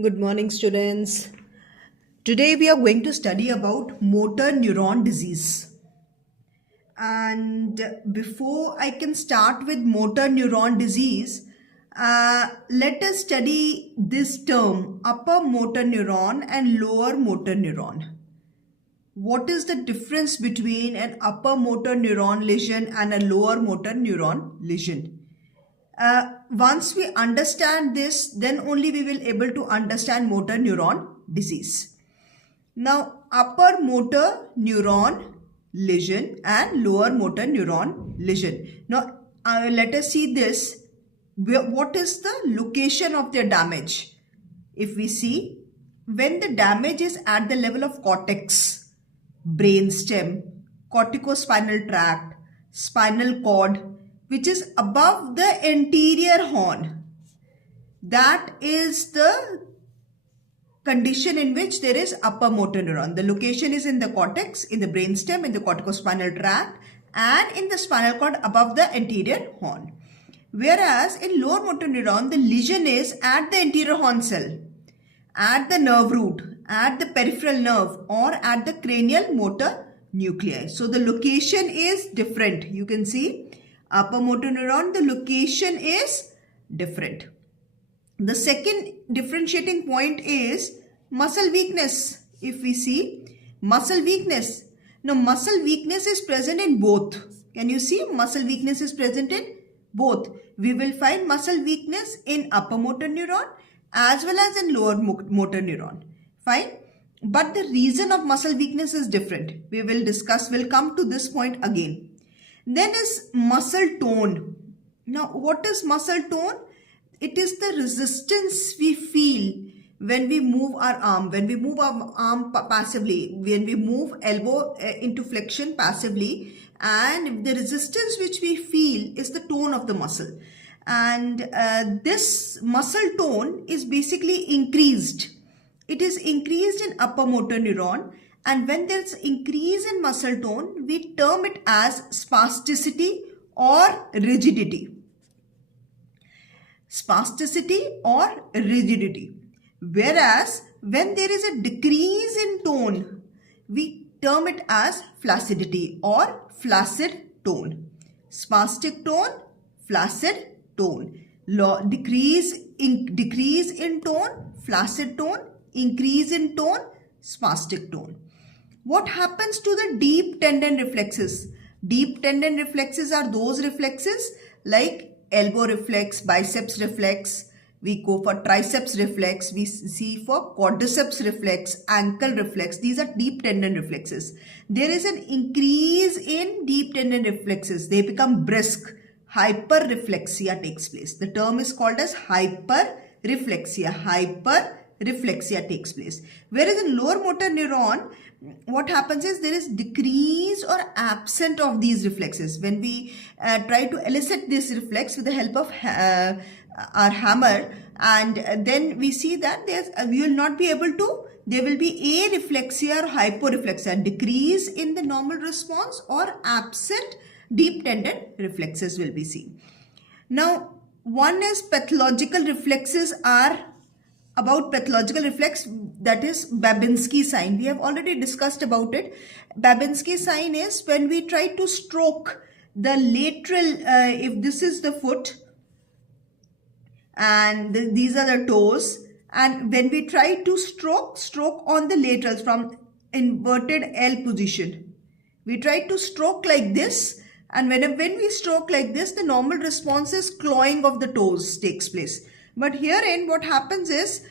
Good morning, students. Today we are going to study about motor neuron disease. And before I can start with motor neuron disease, let us study this term, upper motor neuron and lower motor neuron. What is the difference between an upper motor neuron lesion and a lower motor neuron lesion? Once we understand this, then only we will able to understand motor neuron disease. Now, upper motor neuron lesion and lower motor neuron lesion. Now, let us see this. What is the location of their damage? If we see, when the damage is at the level of cortex, brainstem, corticospinal tract, spinal cord, which is above the anterior horn, that is the condition in which there is upper motor neuron. The location is in the cortex, in the brainstem, in the corticospinal tract, and in the spinal cord above the anterior horn. Whereas in lower motor neuron, the lesion is at the anterior horn cell, at the nerve root, at the peripheral nerve, or at the cranial motor nuclei. So the location is different. You can see upper motor neuron, the location is different. The second differentiating point is muscle weakness. If we see muscle weakness, now muscle weakness is present in both. Can you see muscle weakness is present in both? We will find muscle weakness in upper motor neuron as well as in lower motor neuron. Fine. But the reason of muscle weakness is different. We will discuss, we'll come to this point again. Then is muscle tone. Now, what is muscle tone? It is the resistance we feel when we move our arm, when we move our arm passively, when we move elbow into flexion passively, and the resistance which we feel is the tone of the muscle. And this muscle tone is basically increased. It is increased in upper motor neuron, and when there's increase in muscle tone, we term it as spasticity or rigidity. Spasticity or rigidity. Whereas when there is a decrease in tone, we term it as flaccidity or flaccid tone. Spastic tone, flaccid tone. Decrease in tone, flaccid tone. Increase in tone, spastic tone. What happens to the deep tendon reflexes? Deep tendon reflexes are those reflexes like elbow reflex, biceps reflex. We go for triceps reflex. We see for quadriceps reflex, ankle reflex. These are deep tendon reflexes. There is an increase in deep tendon reflexes. They become brisk. Hyperreflexia takes place. The term is called as hyperreflexia. Hyperreflexia takes place. Whereas in lower motor neuron, what happens is there is decrease or absent of these reflexes. When we try to elicit this reflex with the help of our hammer, and then we see that we will not be able to, there will be areflexia or hyporeflexia, decrease in the normal response, or absent deep tendon reflexes will be seen. Now, one is pathological reflexes are about pathological reflex, that is Babinski sign. We have already discussed about it. Babinski sign is when we try to stroke the lateral, if this is the foot and these are the toes, and when we try to stroke on the laterals from inverted L position, we try to stroke like this, and when we stroke like this, the normal response is clawing of the toes takes place. But herein what happens is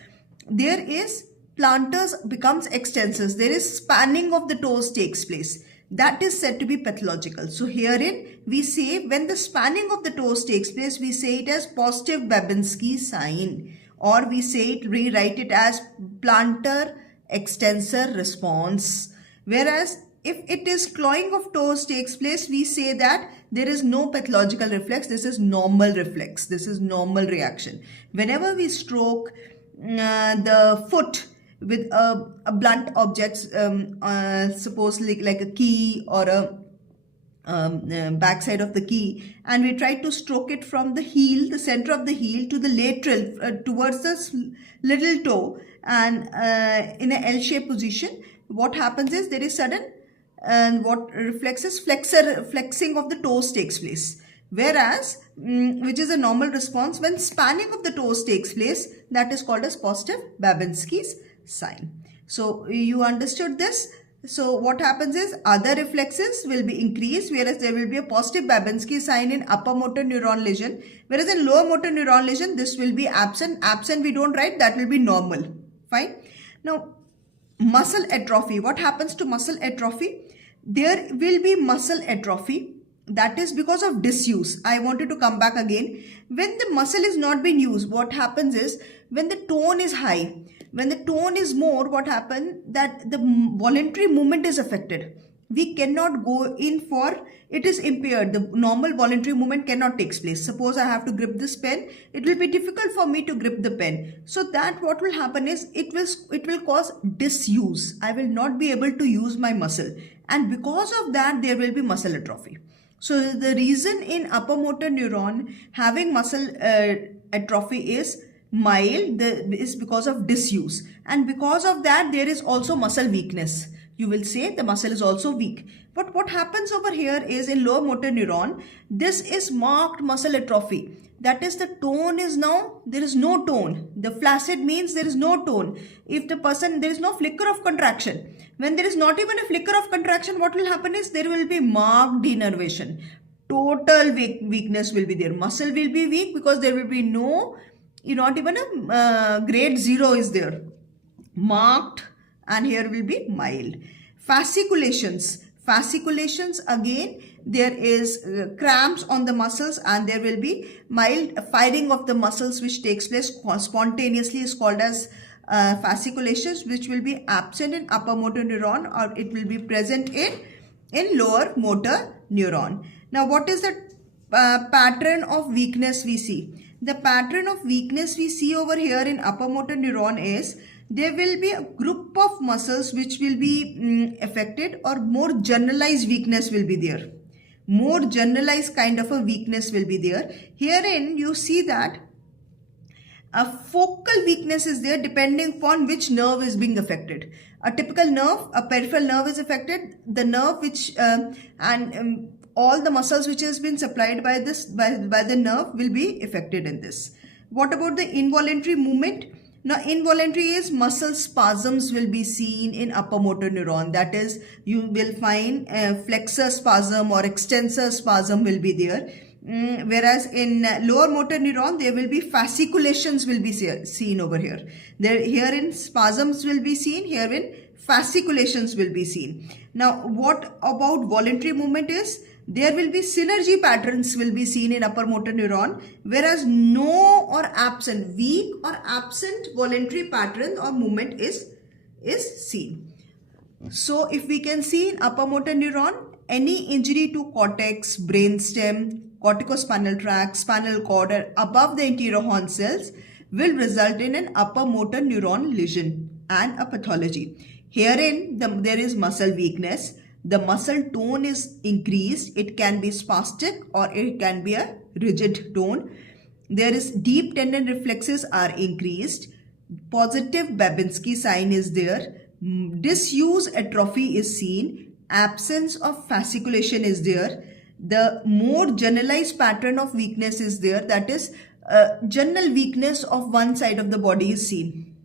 there is plantars becomes extensors. There is spanning of the toes takes place. That is said to be pathological. So herein we say when the spanning of the toes takes place, we say it as positive Babinski sign, or we say it, rewrite it as plantar extensor response. Whereas if it is clawing of toes takes place, we say that there is no pathological reflex. This is normal reflex. This is normal reaction. Whenever we stroke the foot with a blunt object, suppose like a key or back side of the key, and we try to stroke it from the heel, the center of the heel, to the lateral towards the little toe, and in a L-shaped position. What happens is there is sudden and what reflects is flexing of the toes takes place, whereas which is a normal response when spanning of the toes takes place, that is called as positive Babinski's sign. So you understood this. So what happens is other reflexes will be increased, whereas there will be a positive Babinski sign in upper motor neuron lesion, whereas in lower motor neuron lesion this will be absent. Absent we don't write, that will be normal. Fine. Now muscle atrophy. What happens to muscle atrophy? There will be muscle atrophy, that is because of disuse. I wanted to come back again. When the muscle is not being used, what happens is when the tone is high, when the tone is more, what happens that the voluntary movement is affected. We cannot go in for, it is impaired. The normal voluntary movement cannot take place. Suppose I have to grip this pen, it will be difficult for me to grip the pen. So that what will happen is it will cause disuse. I will not be able to use my muscle, and because of that there will be muscle atrophy. So the reason in upper motor neuron having muscle atrophy is mild, is because of disuse, and because of that there is also muscle weakness. You will say the muscle is also weak. But what happens over here is in lower motor neuron, this is marked muscle atrophy. That is, the tone is now, there is no tone. The flaccid means there is no tone. If the person, there is no flicker of contraction. When there is not even a flicker of contraction, what will happen is there will be marked denervation. Total weakness will be there. Muscle will be weak because there will be no, not even a grade 0 is there. Marked, and here will be mild. Fasciculations. Fasciculations, again there is cramps on the muscles, and there will be mild firing of the muscles which takes place spontaneously, is called as fasciculations, which will be absent in upper motor neuron, or it will be present in lower motor neuron. Now what is the pattern of weakness we see? The pattern of weakness we see over here in upper motor neuron is there will be a group of muscles which will be affected, or more generalized weakness will be there. More generalized kind of a weakness will be there. Herein you see that a focal weakness is there depending upon which nerve is being affected. A typical nerve, a peripheral nerve is affected. The nerve which all the muscles which has been supplied by this by the nerve will be affected in this. What about the involuntary movement? Now involuntary is muscle spasms will be seen in upper motor neuron. That is, you will find flexor spasm or extensor spasm will be there. Whereas in lower motor neuron there will be fasciculations will be seen over here. Herein spasms will be seen, herein fasciculations will be seen. Now what about voluntary movement is? There will be synergy patterns will be seen in upper motor neuron, whereas no or absent, weak or absent voluntary pattern or movement is seen. So if we can see in upper motor neuron, any injury to cortex, brainstem, corticospinal tract, spinal cord, or above the anterior horn cells will result in an upper motor neuron lesion and a pathology. Herein there is muscle weakness. The muscle tone is increased. It can be spastic or it can be a rigid tone. There is deep tendon reflexes are increased. Positive Babinski sign is there. Disuse atrophy is seen. Absence of fasciculation is there. The more generalized pattern of weakness is there. That is, general weakness of one side of the body is seen.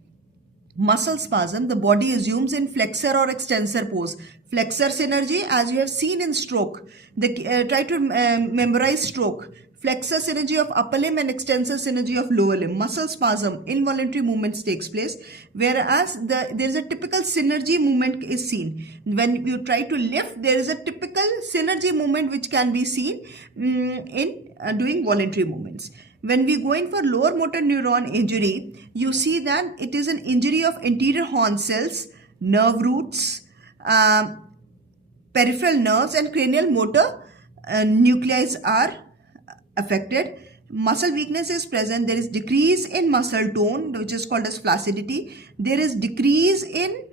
Muscle spasm, the body assumes in flexor or extensor pose. Flexor synergy, as you have seen in stroke. Try to memorize stroke. Flexor synergy of upper limb and extensor synergy of lower limb. Muscle spasm, involuntary movements takes place. Whereas there is a typical synergy movement is seen. When you try to lift, there is a typical synergy movement which can be seen in doing voluntary movements. When we go in for lower motor neuron injury, you see that it is an injury of anterior horn cells, nerve roots, peripheral nerves, and cranial motor nuclei are affected. Muscle weakness is present. There is decrease in muscle tone, which is called as flaccidity. There is decrease in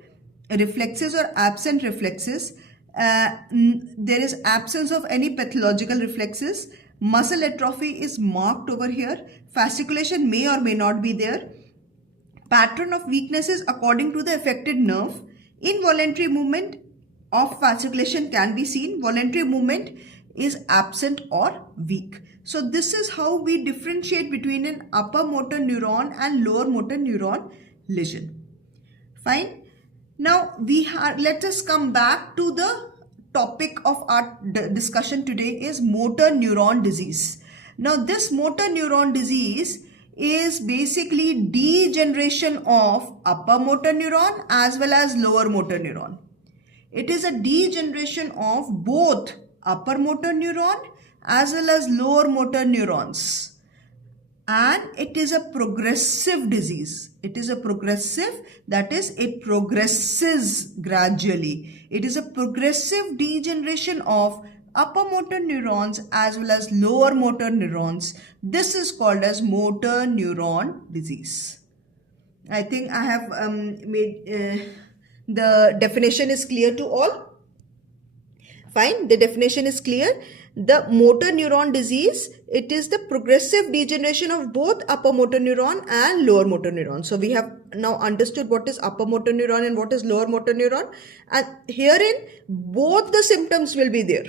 reflexes or absent reflexes. There is absence of any pathological reflexes. Muscle atrophy is marked over here. Fasciculation may or may not be there. Pattern of weaknesses according to the affected nerve. Involuntary movement of fasciculation can be seen. Voluntary movement is absent or weak. So this is how we differentiate between an upper motor neuron and lower motor neuron lesion. Fine. Now let us come back to the topic of our discussion today is motor neuron disease. Now this motor neuron disease is basically degeneration of upper motor neuron as well as lower motor neuron. It is a degeneration of both upper motor neuron as well as lower motor neurons. And it is a progressive disease. It is a progressive, that is, it progresses gradually. It is a progressive degeneration of upper motor neurons as well as lower motor neurons. This is called as motor neuron disease. I think I have made the definition is clear to all. Fine, the definition is clear. The motor neuron disease, it is the progressive degeneration of both upper motor neuron and lower motor neuron. So we have now understood what is upper motor neuron and what is lower motor neuron, and herein both the symptoms will be there.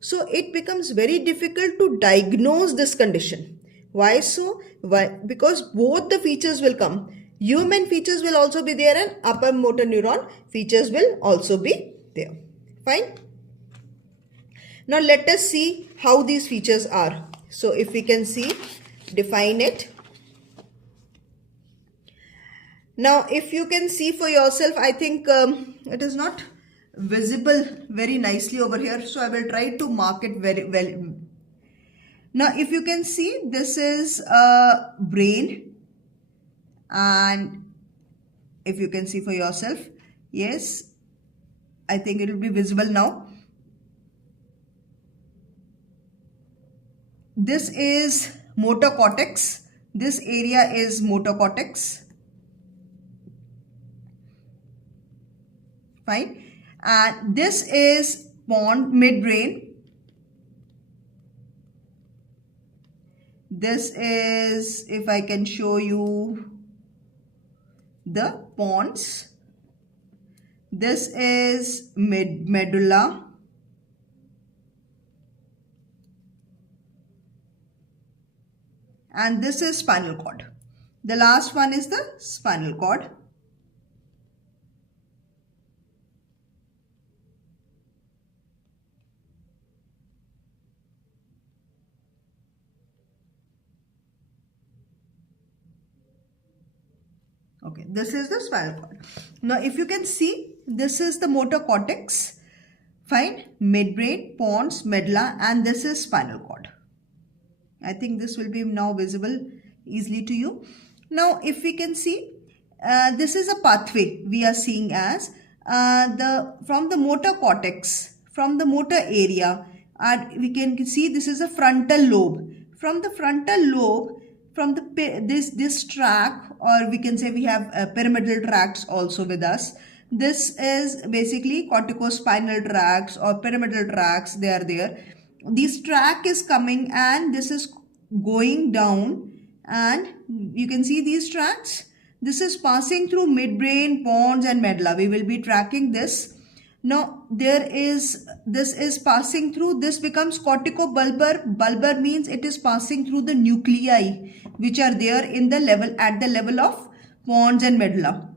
So it becomes very difficult to diagnose this condition. Why so? Why? Because both the features will come. UMN features will also be there and upper motor neuron features will also be there. Fine. Now let us see how these features are. So if we can see, define it. Now if you can see for yourself, I think it is not visible very nicely over here. So I will try to mark it very well. Now if you can see, this is a brain, and if you can see for yourself, yes, I think it will be visible now. This is motor cortex. This area is motor cortex. Fine. And this is midbrain. This is, if I can show you, the pons. This is medulla. And this is spinal cord. The last one is the spinal cord. Okay, this is the spinal cord. Now, if you can see, this is the motor cortex. Fine, midbrain, pons, medulla, and this is spinal cord. I think this will be now visible easily to you. Now, if we can see, this is a pathway we are seeing as from the motor cortex, from the motor area, and we can see this is a frontal lobe. From the frontal lobe, from the this tract, or we can say we have pyramidal tracts also with us. This is basically corticospinal tracts or pyramidal tracts. They are there. This track is coming and this is going down, and you can see these tracts. This is passing through midbrain, pons, and medulla. We will be tracking this. Now this is passing through. This becomes corticobulbar. Bulbar means it is passing through the nuclei which are there in the level at the level of pons and medulla.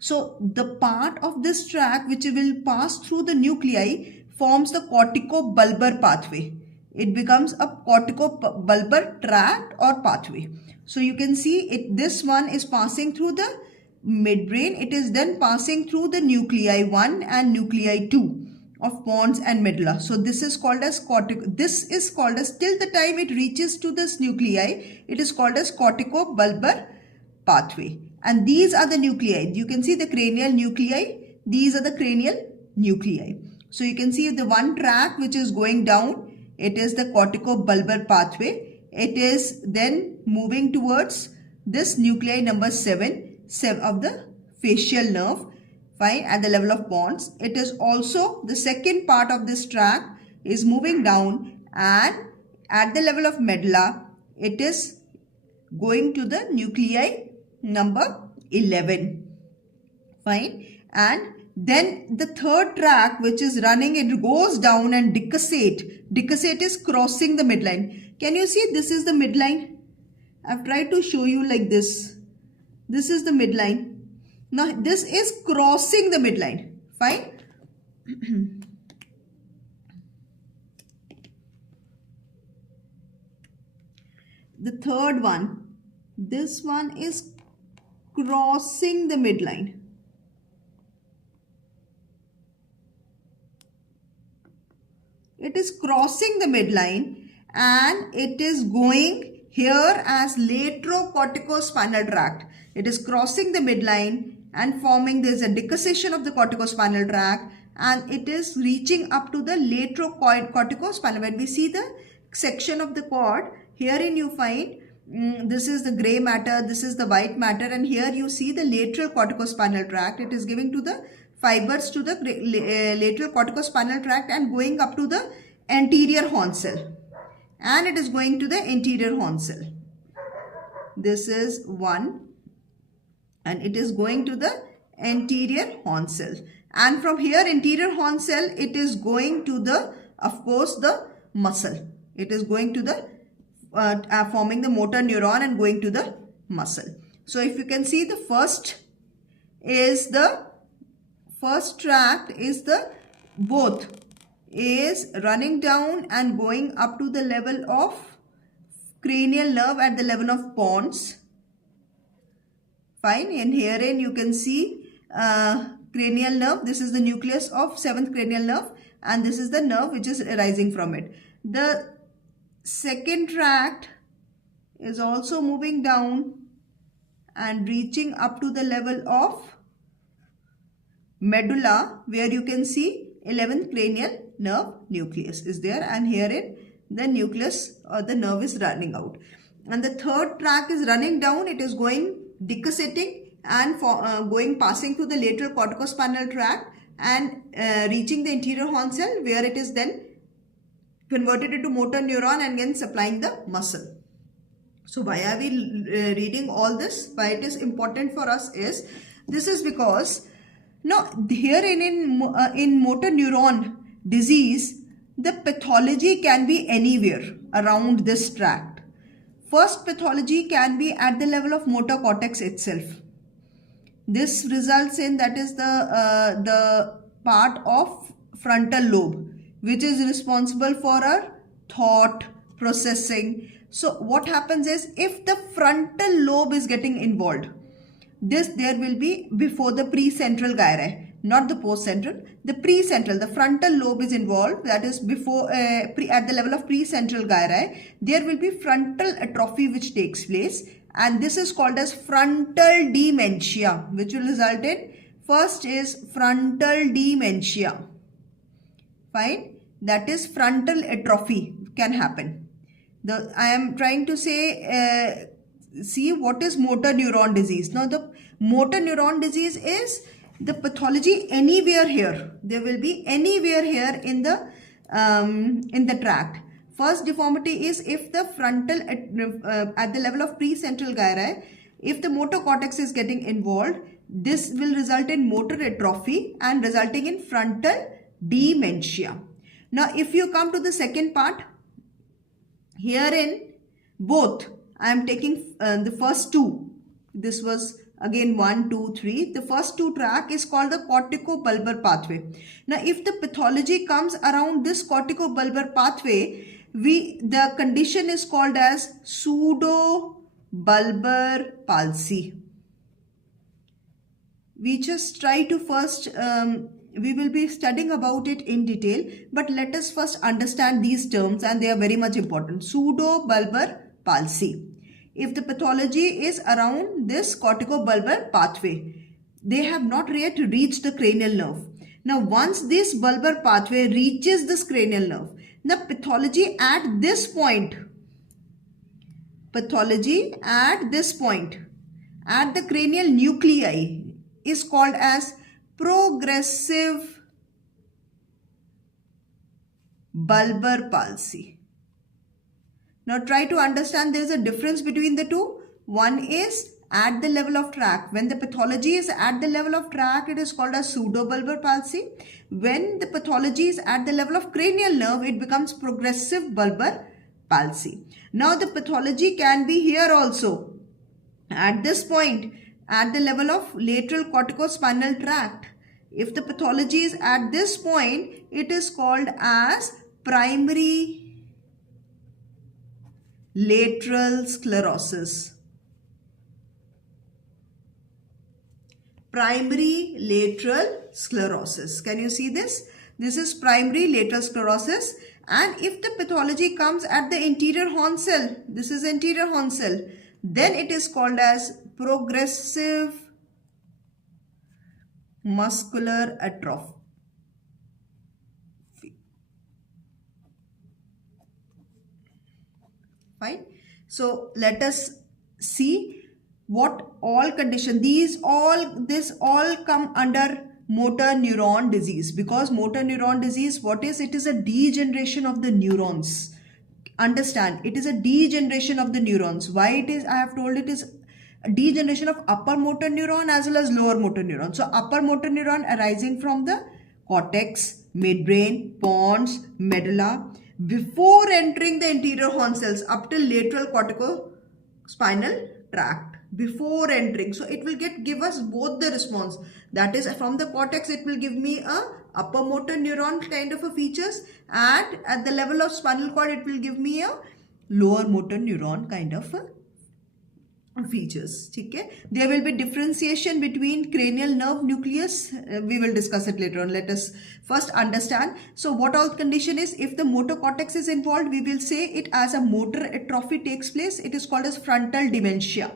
So the part of this tract which will pass through the nuclei forms the corticobulbar pathway. It becomes a corticobulbar tract or pathway. So you can see this one is passing through the midbrain. It is then passing through the nuclei 1 and nuclei 2 of pons and medulla. So this is called as this is called as, till the time it reaches to this nuclei, it is called as corticobulbar pathway. And these are the nuclei. You can see the cranial nuclei. These are the cranial nuclei. So you can see the one track which is going down, it is the corticobulbar pathway. It is then moving towards this nuclei number 7 of the facial nerve. fine, at the level of pons. It is also the second part of this tract is moving down, and at the level of medulla, it is going to the nuclei number 11, fine. And then the third tract which is running, it goes down and decussate. Decussate is crossing the midline. Can you see this is the midline? I've tried to show you like this. This is the midline. Now this is crossing the midline, fine. The third one, this one is crossing the midline. It is crossing the midline and it is going here as laterocorticospinal tract. It is crossing the midline and forming, there is a decussation of the corticospinal tract, and it is reaching up to the laterocorticospinal. When we see the section of the cord, herein you find this is the gray matter, this is the white matter, and here you see the lateral corticospinal tract. It is giving to the fibers to the lateral corticospinal tract and going up to the anterior horn cell, and it is going to the anterior horn cell. This is one, and it is going to the anterior horn cell, and from here anterior horn cell, it is going to the, of course, the muscle. It is going to the forming the motor neuron and going to the muscle. So if you can see, the first tract is the both is running down and going up to the level of cranial nerve at the level of pons, fine. And herein you can see cranial nerve. This is the nucleus of 7th cranial nerve, and this is the nerve which is arising from it. The second tract is also moving down and reaching up to the level of medulla, where you can see 11th cranial nerve nucleus is there, and herein the nucleus or the nerve is running out. And the third tract is running down. It is going decussating and passing through the lateral corticospinal tract and reaching the anterior horn cell, where it is then converted into motor neuron and then supplying the muscle. So why are we reading all this? Why it is important for us is, this is because now here in motor neuron disease, the pathology can be anywhere around this tract. First pathology can be at the level of motor cortex itself. This results in, that is the part of frontal lobe, which is responsible for our thought processing. So what happens is, if the frontal lobe is getting involved, there will be before the precentral gyri, not the postcentral, the precentral, the frontal lobe is involved, that is before at the level of precentral gyri, there will be frontal atrophy which takes place, and this is called as frontal dementia, which will result in, first is frontal dementia, fine, that is frontal atrophy can happen. I am trying to say, see what is motor neuron disease. Now the motor neuron disease is the pathology anywhere here. There will be anywhere here in the tract. First deformity is if the frontal at the level of precentral gyri, if the motor cortex is getting involved, this will result in motor atrophy and resulting in frontal dementia. Now if you come to the second part, herein both, I am taking the first two. This was again 1, 2, 3. The first two track is called the corticobulbar pathway. Now if the pathology comes around this corticobulbar pathway, the condition is called as pseudobulbar palsy. We just try to first, we will be studying about it in detail, but let us first understand these terms, and they are very much important. Pseudobulbar palsy. If the pathology is around this corticobulbar pathway, they have not yet reached the cranial nerve. Now once this bulbar pathway reaches this cranial nerve, the pathology at this point, at the cranial nuclei is called as progressive bulbar palsy. Now try to understand there is a difference between the two. One is at the level of tract. When the pathology is at the level of tract, it is called as pseudobulbar palsy. When the pathology is at the level of cranial nerve, it becomes progressive bulbar palsy. Now the pathology can be here also. At this point, at the level of lateral corticospinal tract. If the pathology is at this point, it is called as primary lateral sclerosis. Primary lateral sclerosis. Can you see this? This is primary lateral sclerosis. And if the pathology comes at the anterior horn cell, this is anterior horn cell, then it is called as progressive muscular atrophy. Fine. So let us see what all condition, this all come under motor neuron disease, because motor neuron disease, what is it? Is a degeneration of the neurons. Understand, it is a degeneration of the neurons. Why it is? I have told it is a degeneration of upper motor neuron as well as lower motor neuron. So upper motor neuron arising from the cortex, midbrain, pons, medulla, before entering the anterior horn cells up till lateral corticospinal tract, before entering. So it will give us both the response. That is, from the cortex it will give me a upper motor neuron kind of a features, and at the level of spinal cord it will give me a lower motor neuron kind of a features. Okay? There will be differentiation between cranial nerve nucleus. We will discuss it later on. Let us first understand. So what all condition is? If the motor cortex is involved, we will say it as a motor atrophy takes place. It is called as frontal dementia.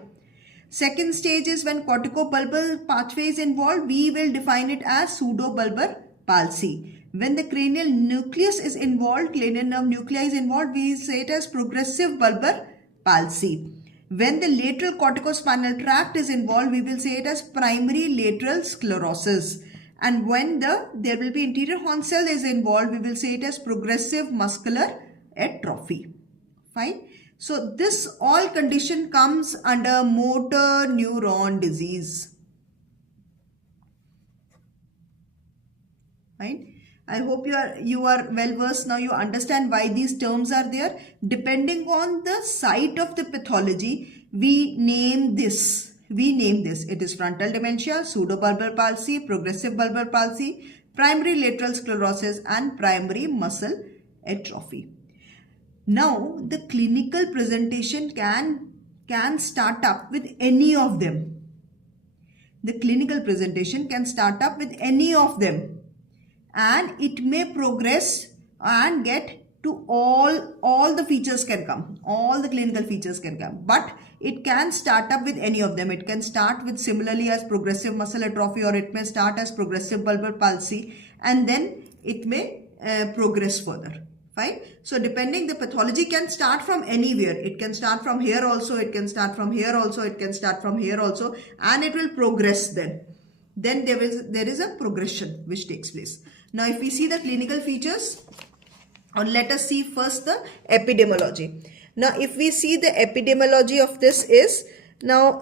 Second stage is when corticobulbar pathway is involved. We will define it as pseudobulbar palsy. When the cranial nucleus is involved, cranial nerve nuclei is involved, we will say it as progressive bulbar palsy. When the lateral corticospinal tract is involved, we will say it as primary lateral sclerosis. And when there will be anterior horn cell is involved, we will say it as progressive muscular atrophy. Fine. So this all condition comes under motor neuron disease. Fine. I hope you are well versed now. You understand why these terms are there. Depending on the site of the pathology, we name this. It is frontal dementia, pseudobulbar palsy, progressive bulbar palsy, primary lateral sclerosis, and primary muscle atrophy. Now, the clinical presentation can start up with any of them. The clinical presentation can start up with any of them. And it may progress and get to all the features can come, all the clinical features can come, but it can start up with any of them. It can start with similarly as progressive muscle atrophy, or it may start as progressive bulbar palsy, and then it may progress further. Fine. So depending, the pathology can start from anywhere. It can start from here also, it can start from here also, it can start from here also, and it will progress then. Then there is a progression which takes place. Now, if we see the clinical features, or let us see first the epidemiology. Now, if we see the epidemiology of this is, now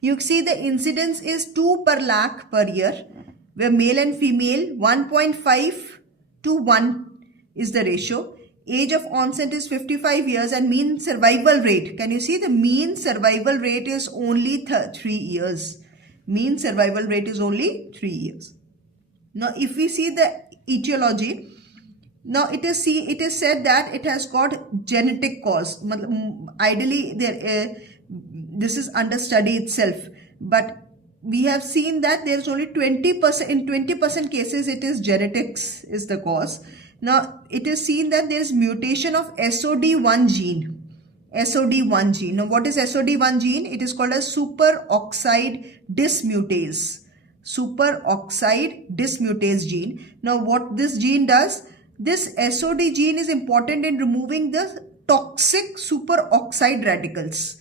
you see the incidence is 2 per lakh per year, where male and female 1.5 to 1 is the ratio. Age of onset is 55 years and mean survival rate. Can you see the mean survival rate is only 3 years. Mean survival rate is only 3 years. Now, if we see the etiology, now it is said that it has got genetic cause. Ideally, this is under study itself, but we have seen that there is only 20%. In 20% cases, it is genetics is the cause. Now, it is seen that there is mutation of SOD1 gene. SOD1 gene. Now, what is SOD1 gene? It is called as superoxide dismutase. Superoxide dismutase gene. Now, what this gene does? This SOD gene is important in removing the toxic superoxide radicals.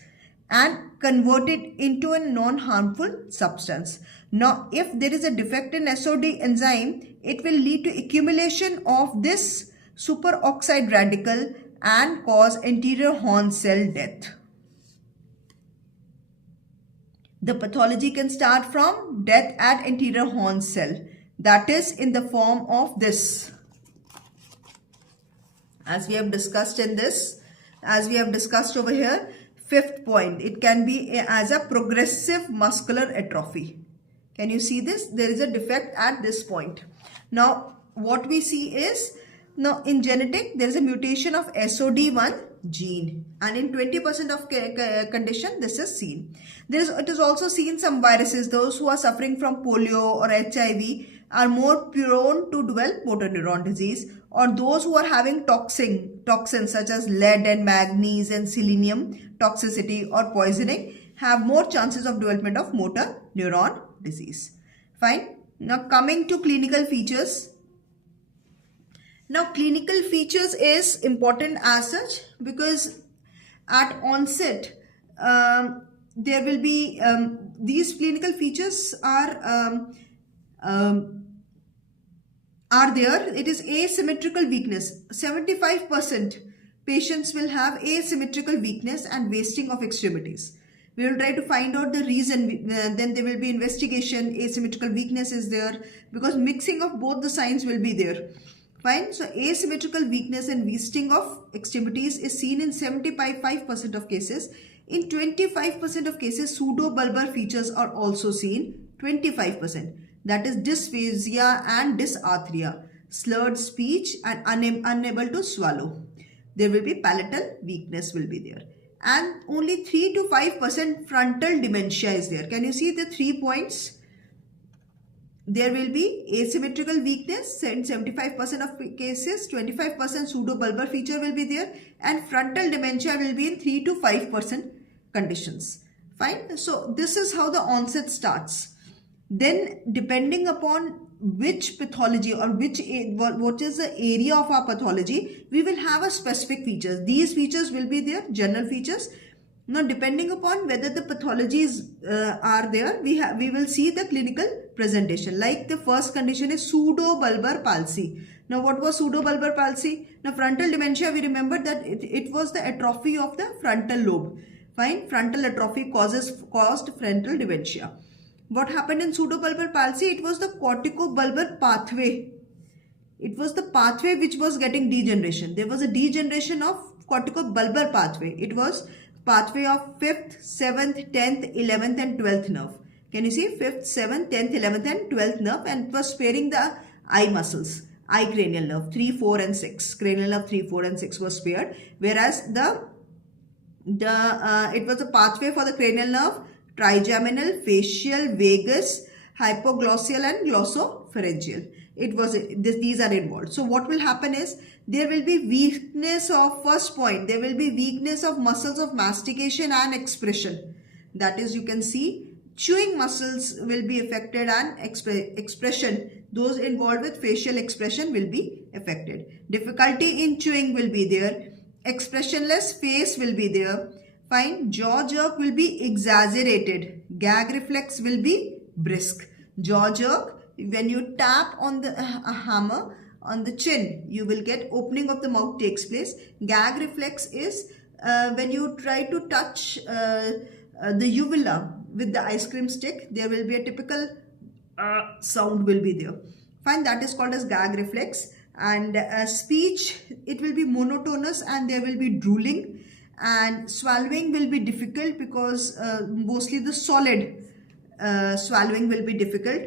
And converted into a non-harmful substance. Now, if there is a defect in SOD enzyme, it will lead to accumulation of this superoxide radical and cause anterior horn cell death. The pathology can start from death at anterior horn cell, that is in the form of this. As we have discussed in this, as we have discussed over here, fifth point, it can be as a progressive muscular atrophy. Can you see this? There is a defect at this point. Now, what we see is, now in genetic, there is a mutation of SOD1 gene, and in 20% of condition, this is seen. It is also seen some viruses. Those who are suffering from polio or HIV are more prone to develop motor neuron disease, or those who are having toxins such as lead and manganese and selenium toxicity or poisoning have more chances of development of motor neuron disease. Fine. Now coming to clinical features. Now clinical features is important as such because at onset there will be these clinical features are there. It is asymmetrical weakness. 75% patients will have asymmetrical weakness and wasting of extremities. We will try to find out the reason. Then there will be investigation. Asymmetrical weakness is there because mixing of both the signs will be there. Fine. So asymmetrical weakness and wasting of extremities is seen in 75% of cases. In 25% of cases, pseudobulbar features are also seen. 25%. That is dysphagia and dysarthria, slurred speech and unable to swallow. There will be palatal weakness will be there. And only 3 to 5% frontal dementia is there. Can you see the 3 points? There will be asymmetrical weakness in 75% of cases, 25% pseudobulbar feature will be there, and frontal dementia will be in 3 to 5% conditions. Fine. So this is how the onset starts. Then depending upon which pathology or what is the area of our pathology, we will have a specific features. These features will be there, general features. Now depending upon whether the pathologies are there, we will see the clinical presentation. Like the first condition is pseudobulbar palsy. Now what was pseudobulbar palsy? Now frontal dementia, we remember that it was the atrophy of the frontal lobe. Fine. Frontal atrophy caused frontal dementia. What happened in pseudobulbar palsy? It was the corticobulbar pathway. It was the pathway which was getting degeneration. There was a degeneration of corticobulbar pathway. It was pathway of 5th, 7th, 10th, 11th and 12th nerve. Can you see? 5th, 7th, 10th, 11th and 12th nerve, and it was sparing the eye muscles. Eye cranial nerve 3, 4 and 6. Cranial nerve 3, 4 and 6 was spared. Whereas it was a pathway for the cranial nerve, trigeminal, facial, vagus, hypoglossal and glossopharyngeal. These are involved. So what will happen is there will be weakness of, first point, there will be weakness of muscles of mastication and expression. That is, you can see chewing muscles will be affected and expression, those involved with facial expression will be affected. Difficulty in chewing will be there. Expressionless face will be there. Fine. Jaw jerk will be exaggerated. Gag reflex will be brisk. Jaw jerk, when you tap on the hammer on the chin, you will get opening of the mouth takes place. Gag reflex is when you try to touch the uvula with the ice cream stick, there will be a typical sound will be there. Fine. That is called as gag reflex. And speech, it will be monotonous and there will be drooling. And swallowing will be difficult because mostly the solid swallowing will be difficult.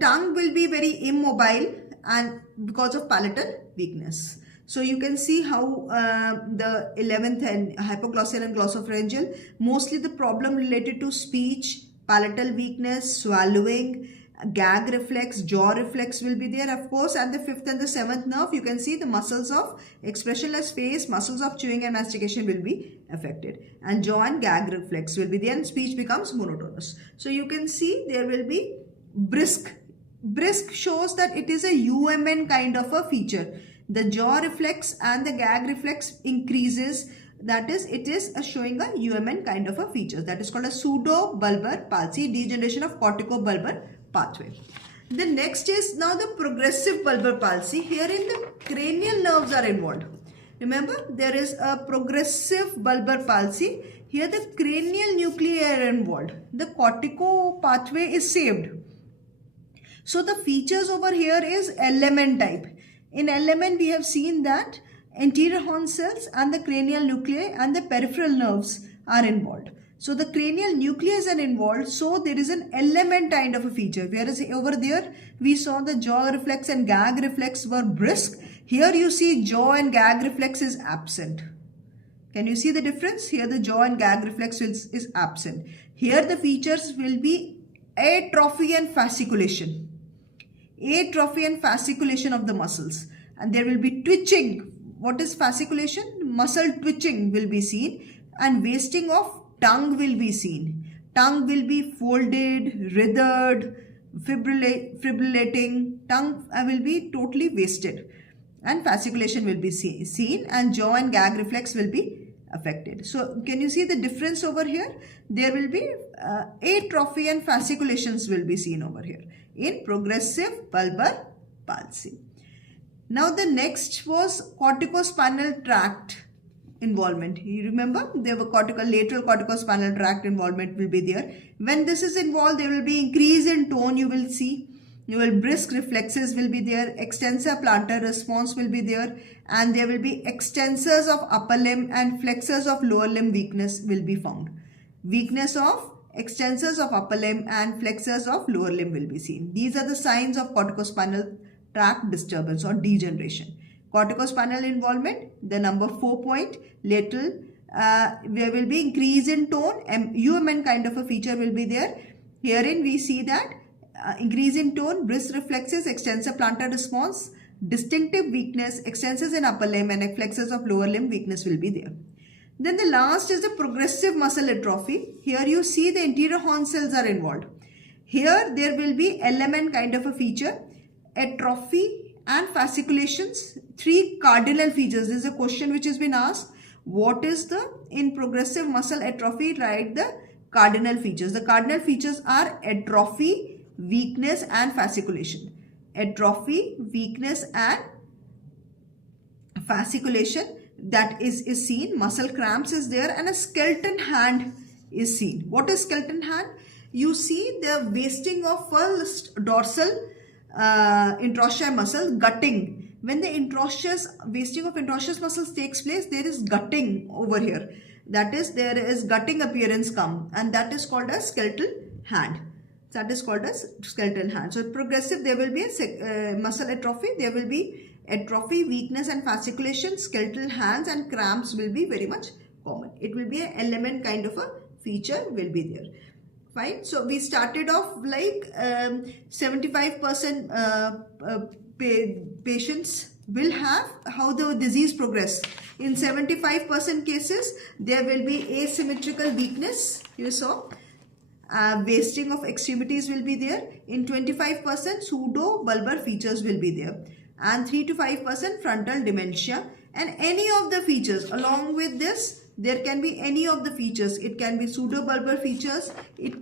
Tongue will be very immobile and because of palatal weakness. So you can see how the 11th and hypoglossal and glossopharyngeal, mostly the problem related to speech, palatal weakness, swallowing, gag reflex, jaw reflex will be there, of course. And the 5th and the 7th nerve, you can see the muscles of expressionless face, muscles of chewing and mastication will be affected, and jaw and gag reflex will be there, and speech becomes monotonous. So you can see there will be brisk. Brisk shows that it is a UMN kind of a feature. The jaw reflex and the gag reflex increases That is, it is showing a UMN kind of a feature. That is called a pseudobulbar palsy, degeneration of corticobulbar pathway. The next is now the progressive bulbar palsy. Herein the cranial nerves are involved. Remember, there is a progressive bulbar palsy. Here the cranial nuclei are involved. The cortico pathway is saved. So the features over here is LMN type. In LMN we have seen that anterior horn cells and the cranial nuclei and the peripheral nerves are involved. So the cranial nucleus are involved, so there is an LMN kind of a feature. Whereas over there we saw the jaw reflex and gag reflex were brisk. Here you see jaw and gag reflex is absent. Can you see the difference? Here the jaw and gag reflex is absent. Here the features will be atrophy and fasciculation. Atrophy and fasciculation of the muscles. And there will be twitching. What is fasciculation? Muscle twitching will be seen, and wasting of tongue will be seen. Tongue will be folded, writhered, fibrillating. Tongue will be totally wasted, and fasciculation will be seen, and jaw and gag reflex will be affected. So can you see the difference over here? There will be atrophy and fasciculations will be seen over here in progressive bulbar palsy. Now the next was corticospinal tract involvement. You remember there were lateral corticospinal tract involvement will be there. When this is involved, there will be increase in tone. You will see. Brisk reflexes will be there. Extensor plantar response will be there, and there will be extensors of upper limb and flexors of lower limb weakness will be found. Weakness of extensors of upper limb and flexors of lower limb will be seen. These are the signs of corticospinal tract disturbance or degeneration. Corticospinal involvement, the number 4 point, lateral, there will be increase in tone, UMN kind of a feature will be there. Herein we see that increase in tone, brisk reflexes, extensor plantar response, distinctive weakness, extensors in upper limb and flexors of lower limb weakness will be there. Then the last is the progressive muscle atrophy. Here you see the anterior horn cells are involved. Here there will be LMN kind of a feature, atrophy and fasciculations, 3 cardinal features. This is a question which has been asked. What is the, in progressive muscle atrophy, write the cardinal features. The cardinal features are atrophy, weakness and fasciculation. Atrophy, weakness and fasciculation, that is seen. Muscle cramps is there, and a skeleton hand is seen. What is skeleton hand? You see the wasting of first dorsal interosseous muscle, gutting. When the wasting of interosseous muscles takes place, there is gutting over here. That is, there is gutting appearance come, and that is called as skeletal hand. That is called as skeletal hand. So progressive, there will be a muscle atrophy. There will be atrophy, weakness and fasciculation, skeletal hands and cramps will be very much common. It will be an element kind of a feature will be there. Fine. So we started off like 75% patients will have how the disease progress. In 75% cases, there will be asymmetrical weakness. You saw. Wasting of extremities will be there. In 25%, pseudobulbar features will be there. And 3 to 5% frontal dementia. And any of the features along with this, there can be any of the features. It can be pseudobulbar features. It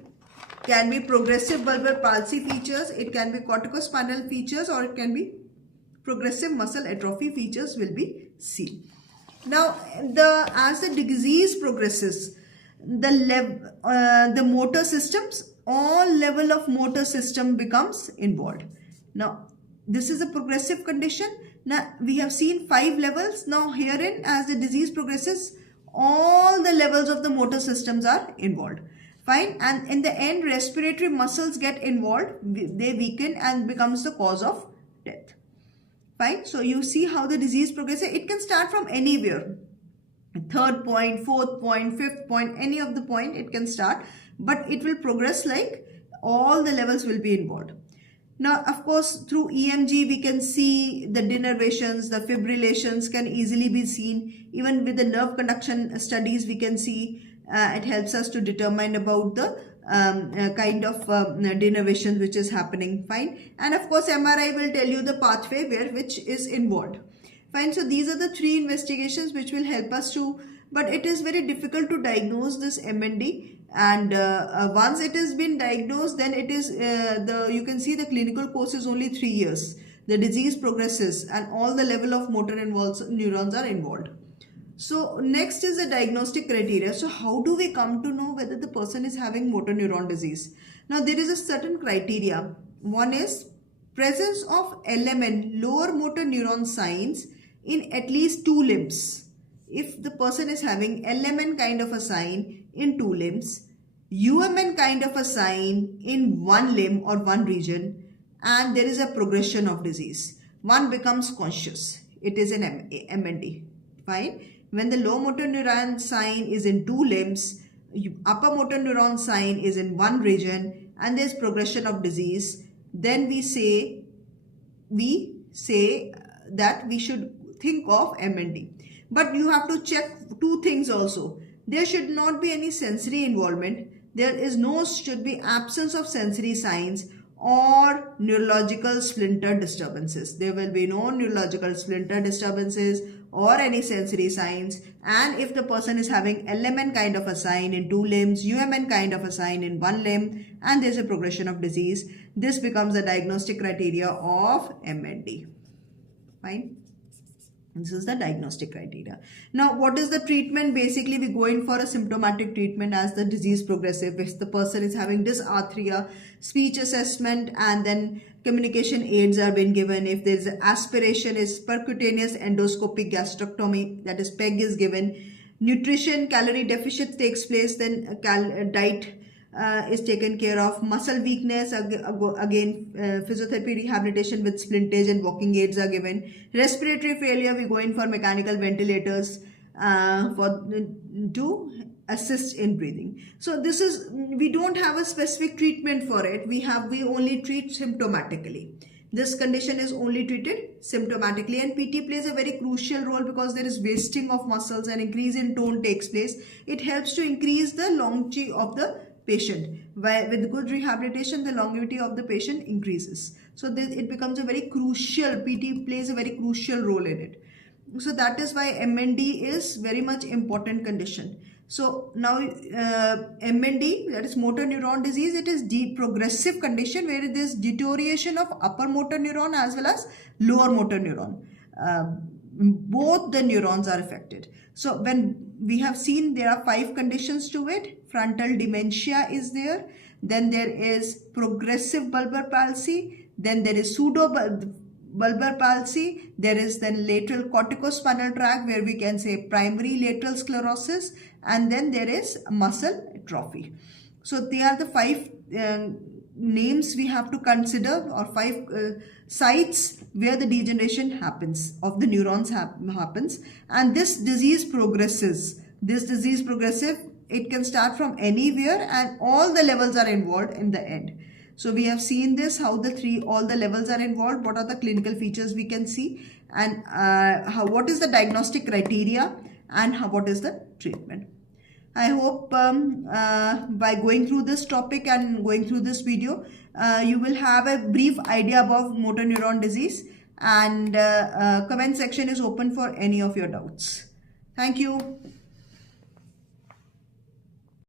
can be progressive bulbar palsy features. It can be corticospinal features, or it can be progressive muscle atrophy features will be seen. Now, as the disease progresses, the motor systems, all level of motor system becomes involved. Now, this is a progressive condition. Now, we have seen 5 levels. Now, herein, as the disease progresses, all the levels of the motor systems are involved. Fine. And in the end, respiratory muscles get involved. They weaken and becomes the cause of death. Fine. So, you see how the disease progresses. It can start from anywhere. 3rd point, 4th point, 5th point, any of the point it can start. But it will progress like all the levels will be involved. Now, of course, through EMG, we can see the denervations, the fibrillations can easily be seen. Even with the nerve conduction studies, we can see it helps us to determine about the kind of denervation which is happening. Fine. And of course, MRI will tell you the pathway which is involved. Fine. So, these are the 3 investigations which will help us to but it is very difficult to diagnose this MND. And once it has been diagnosed, then it is you can see the clinical course is only 3 years. The disease progresses and all the level of motor involved neurons are involved. So next is the diagnostic criteria. So how do we come to know whether the person is having motor neuron disease? Now there is a certain criteria. One is presence of LMN, lower motor neuron signs, in at least 2 limbs. If the person is having LMN kind of a sign in 2 limbs, UMN kind of a sign in 1 limb or 1 region, and there is a progression of disease, one becomes conscious, it is an MND. Fine. When the low motor neuron sign is in 2 limbs, upper motor neuron sign is in 1 region, and there's progression of disease, then we say that we should think of MND. But you have to check 2 things also. There should not be any sensory involvement. There should be absence of sensory signs or neurological splinter disturbances. There will be no neurological splinter disturbances or any sensory signs. And if the person is having LMN kind of a sign in 2 limbs, UMN kind of a sign in 1 limb, and there's a progression of disease, this becomes the diagnostic criteria of MND. Fine. This is the diagnostic criteria. Now, what is the treatment? Basically, we go in for a symptomatic treatment as the disease progresses. If the person is having dysarthria, speech assessment, and then communication aids are being given. If there is aspiration, is percutaneous endoscopic gastrectomy, that is PEG is given. Nutrition, calorie deficit takes place, then diet is taken care of. Muscle weakness, again physiotherapy rehabilitation with splintage and walking aids are given. Respiratory failure, we go in for mechanical ventilators to assist in breathing. So this is, we don't have a specific treatment for it. We only treat symptomatically. This condition is only treated symptomatically, and PT plays a very crucial role because there is wasting of muscles and increase in tone takes place. It helps to increase the longevity of the patient. With good rehabilitation, the longevity of the patient increases. So it becomes a very crucial, PT plays a very crucial role in it. So that is why MND is very much important condition. So now MND, that is motor neuron disease, it is progressive condition where there is deterioration of upper motor neuron as well as lower motor neuron. Both the neurons are affected. So when we have seen, there are 5 conditions to it. Frontal dementia is there. Then there is progressive bulbar palsy. Then there is pseudobulbar palsy. There is then lateral corticospinal tract, where we can say primary lateral sclerosis. And then there is muscle atrophy. So they are the 5 names we have to consider, or 5 sites where the degeneration happens of the neurons happens, and this disease progresses. This disease progressive, it can start from anywhere, and all the levels are involved in the end. So we have seen this, how all the levels are involved, what are the clinical features we can see, and what is the diagnostic criteria, and what is the treatment. I hope by going through this topic and going through this video, you will have a brief idea about motor neuron disease, and comment section is open for any of your doubts. Thank you.